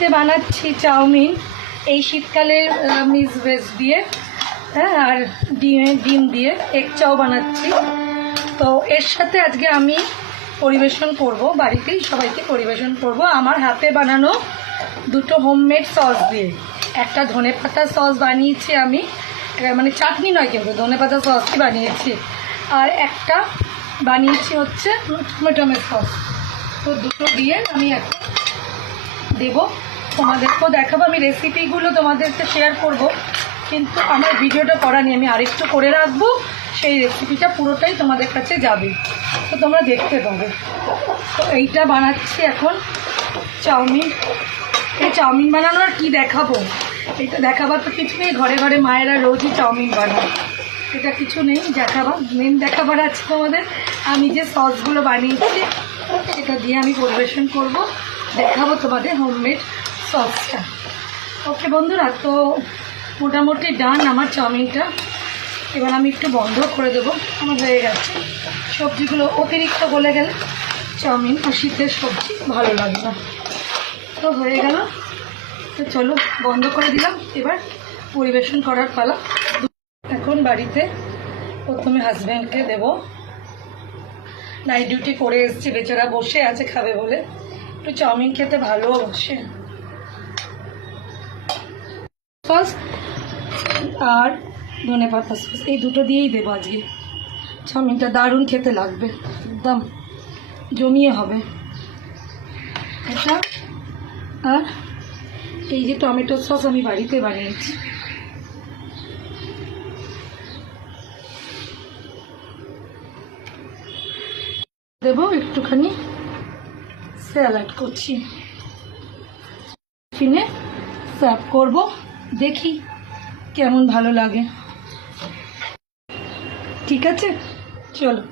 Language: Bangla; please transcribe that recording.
বাড়িতে বানাচ্ছি চাউমিন এই শীতকালে মিক্স ভেজ দিয়ে, হ্যাঁ, আর ডিম দিয়ে এগ চাও বানাচ্ছি। তো এর সাথে আজকে আমি পরিবেশন করব, বাড়িতেই সবাইকে পরিবেশন করব আমার হাতে বানানো দুটো হোমমেড সস দিয়ে। একটা ধনেপাতা সস বানিয়েছি আমি, মানে চাটনি নয় কিন্তু ধনেপাতা সসই বানিয়েছি, আর একটা বানিয়েছি হচ্ছে টমেটো সস। তো দুটো দিয়ে আমি এখন দেবো, তোমাদেরকেও দেখাবো। আমি রেসিপিগুলো তোমাদেরকে শেয়ার করব, কিন্তু আমার ভিডিওটা করা নিয়ে আমি আরেকটু করে রাখবো, সেই রেসিপিটা পুরোটাই তোমাদের কাছে যাবে, তো তোমরা দেখতে পাবে। তো এইটা বানাচ্ছি এখন চাউমিন। এই চাউমিন বানানো আর কী দেখাবো, এটা দেখাবার তো কিছু নেই, ঘরে ঘরে মায়েরা রোজই চাউমিন বানায়, এটা কিছু নেই দেখাবার। মেন দেখাবার আছে তোমাদের আমি যে সসগুলো বানিয়েছি এটা দিয়ে আমি পরিবেশন করব, দেখাবো তোমাদের হোমমেড সসটা। ওকে বন্ধুরা, তো মোটামুটি ডান আমার চাউমিনটা। এবার আমি একটু বন্ধ করে দেবো, আমার হয়ে গেছে। সবজিগুলো অতিরিক্ত গলে গেলে চাউমিন আর শীতের সবজি ভালো লাগে না। তো হয়ে গেল, তো চলো বন্ধ করে দিলাম, এবার পরিবেশন করার পালা। এখন বাড়িতে প্রথমে হাজব্যান্ডকে দেব, নাইট ডিউটি করে এসেছি, বেচারা বসে আছে খাবে বলে, একটু চাউমিন খেতে ভালোবাসে। সস আর ধনেপাতা সস এই দুটো দিয়েই দেবো আজকে। চাউমিনটা দারুণ খেতে লাগবে, একদম জমিয়ে হবে এটা। আর এই যে টমেটো সস আমি বাড়িতে বানিয়েছি, দেবো একটুখানি স্যালাড করছি, টিফিনে সার্ভ করব, দেখি কেমন ভালো লাগে। ঠিক আছে, চলো।